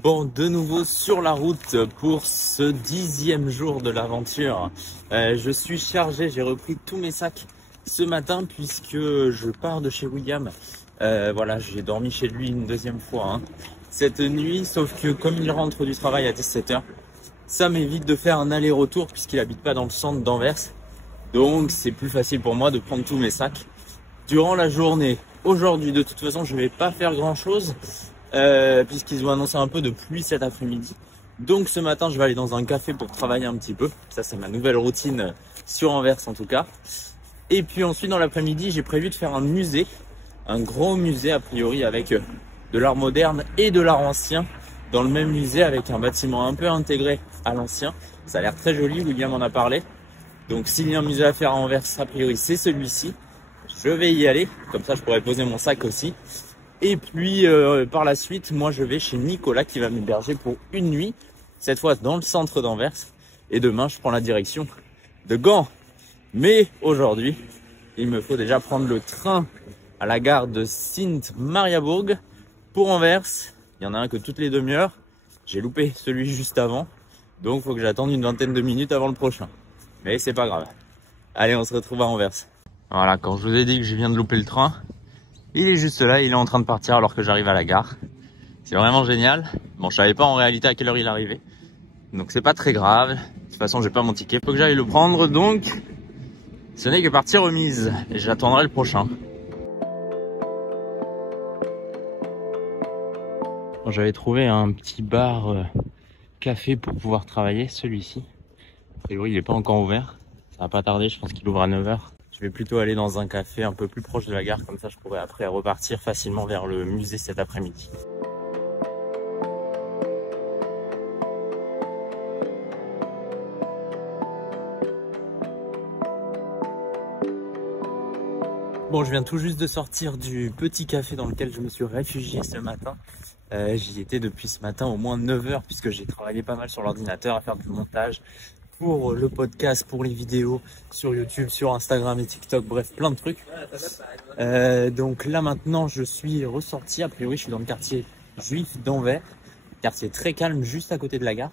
Bon, de nouveau sur la route pour ce 10e jour de l'aventure. Je suis chargé, j'ai repris tous mes sacs ce matin puisque je pars de chez William. Voilà, j'ai dormi chez lui une deuxième fois cette nuit, sauf que comme il rentre du travail à 17 h, ça m'évite de faire un aller-retour puisqu'il habite pas dans le centre d'Anvers. Donc c'est plus facile pour moi de prendre tous mes sacs durant la journée. Aujourd'hui, de toute façon, je vais pas faire grand chose. Puisqu'ils ont annoncé un peu de pluie cet après-midi. Donc ce matin, je vais aller dans un café pour travailler un petit peu. Ça, c'est ma nouvelle routine sur Anvers en tout cas. Et puis ensuite, dans l'après-midi, j'ai prévu de faire un musée. Un gros musée a priori avec de l'art moderne et de l'art ancien. Dans le même musée avec un bâtiment un peu intégré à l'ancien. Ça a l'air très joli, William en a parlé. Donc s'il y a un musée à faire à Anvers, a priori c'est celui-ci. Je vais y aller, comme ça je pourrais poser mon sac aussi. Et puis par la suite, moi je vais chez Nicolas qui va m'héberger pour une nuit, cette fois dans le centre d'Anvers. Et demain, je prends la direction de Gand. Mais aujourd'hui, il me faut déjà prendre le train à la gare de Sint-Mariabourg pour Anvers. Il y en a un que toutes les demi-heures. J'ai loupé celui juste avant, donc il faut que j'attende une vingtaine de minutes avant le prochain. Mais c'est pas grave. Allez, on se retrouve à Anvers. Voilà, quand je vous ai dit que je viens de louper le train, il est juste là, il est en train de partir alors que j'arrive à la gare. C'est vraiment génial. Bon, je savais pas en réalité à quelle heure il arrivait. Donc c'est pas très grave. De toute façon, j'ai pas mon ticket. Faut que j'aille le prendre, donc ce n'est que partie remise. Et j'attendrai le prochain. Bon, j'avais trouvé un petit bar café pour pouvoir travailler, celui-ci. A priori, il est pas encore ouvert. Ça va pas tarder, je pense qu'il ouvre à 9 h. Je vais plutôt aller dans un café un peu plus proche de la gare, comme ça je pourrai après repartir facilement vers le musée cet après-midi. Bon, je viens tout juste de sortir du petit café dans lequel je me suis réfugié ce matin. J'y étais depuis ce matin au moins 9 h puisque j'ai travaillé pas mal sur l'ordinateur à faire du montage pour le podcast, pour les vidéos sur YouTube, sur Instagram et TikTok, bref, plein de trucs. Donc là maintenant, je suis ressorti. A priori, je suis dans le quartier juif d'Anvers, quartier très calme juste à côté de la gare.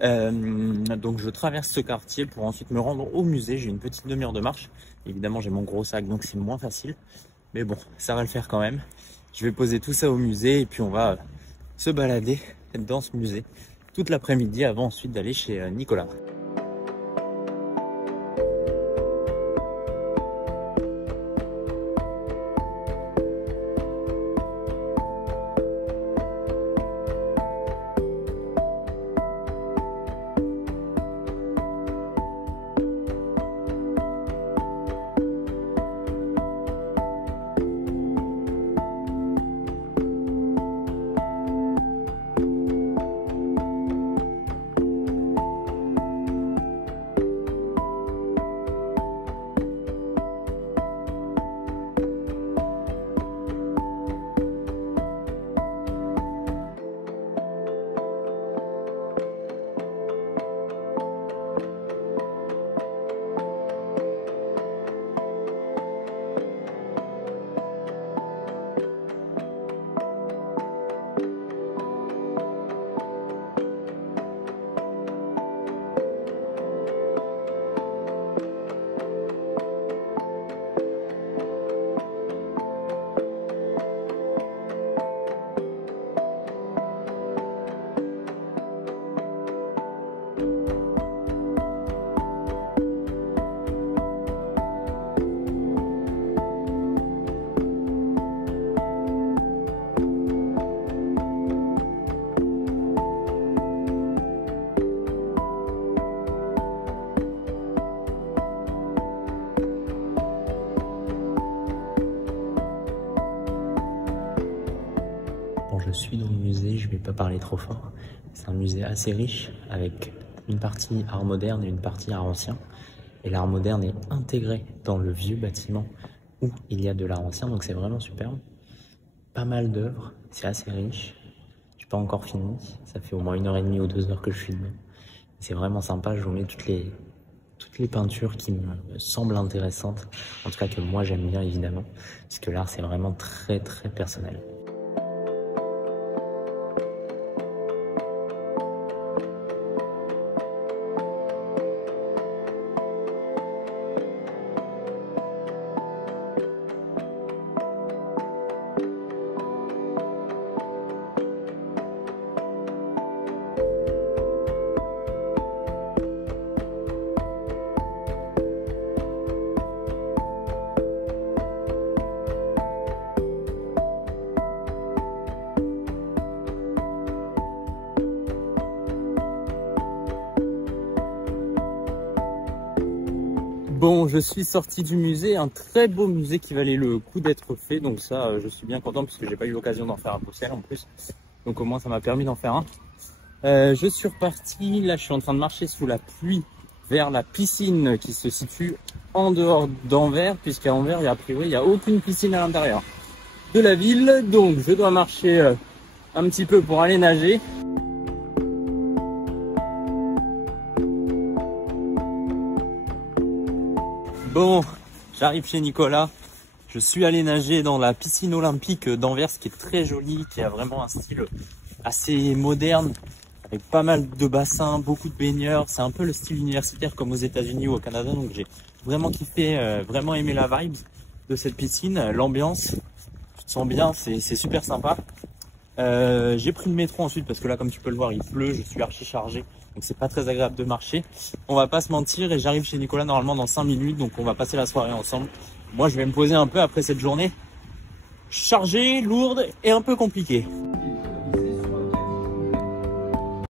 Donc je traverse ce quartier pour ensuite me rendre au musée. J'ai une petite demi-heure de marche. Évidemment, j'ai mon gros sac, donc c'est moins facile. Mais bon, ça va le faire quand même. Je vais poser tout ça au musée et puis on va se balader dans ce musée toute l'après-midi avant ensuite d'aller chez Nicolas. Je suis dans le musée, je vais pas parler trop fort. C'est un musée assez riche avec une partie art moderne et une partie art ancien. Et l'art moderne est intégré dans le vieux bâtiment où il y a de l'art ancien, donc c'est vraiment superbe. Pas mal d'œuvres, c'est assez riche. Je n'ai pas encore fini, ça fait au moins 1h30 ou 2 heures que je suis dedans. C'est vraiment sympa, je vous mets toutes les peintures qui me semblent intéressantes, en tout cas que moi j'aime bien évidemment, puisque l'art c'est vraiment très très personnel. Bon, je suis sorti du musée, un très beau musée qui valait le coup d'être fait. Donc ça, je suis bien content puisque j'ai pas eu l'occasion d'en faire à Bruxelles en plus. Donc au moins, ça m'a permis d'en faire un. Je suis reparti, là je suis en train de marcher sous la pluie vers la piscine qui se situe en dehors d'Anvers, puisqu'à Anvers, a priori, il n'y a aucune piscine à l'intérieur de la ville. Donc je dois marcher un petit peu pour aller nager. Bon, j'arrive chez Nicolas. Je suis allé nager dans la piscine olympique d'Anvers qui est très jolie, qui a vraiment un style assez moderne, avec pas mal de bassins, beaucoup de baigneurs. C'est un peu le style universitaire comme aux États-Unis ou au Canada. Donc j'ai vraiment kiffé, vraiment aimé la vibe de cette piscine, l'ambiance. Tu te sens bien, c'est super sympa. J'ai pris le métro ensuite parce que là, comme tu peux le voir, il pleut, je suis archi chargé. Donc c'est pas très agréable de marcher. On va pas se mentir et j'arrive chez Nicolas normalement dans 5 minutes. Donc on va passer la soirée ensemble. Moi, je vais me poser un peu après cette journée chargée, lourde et un peu compliquée.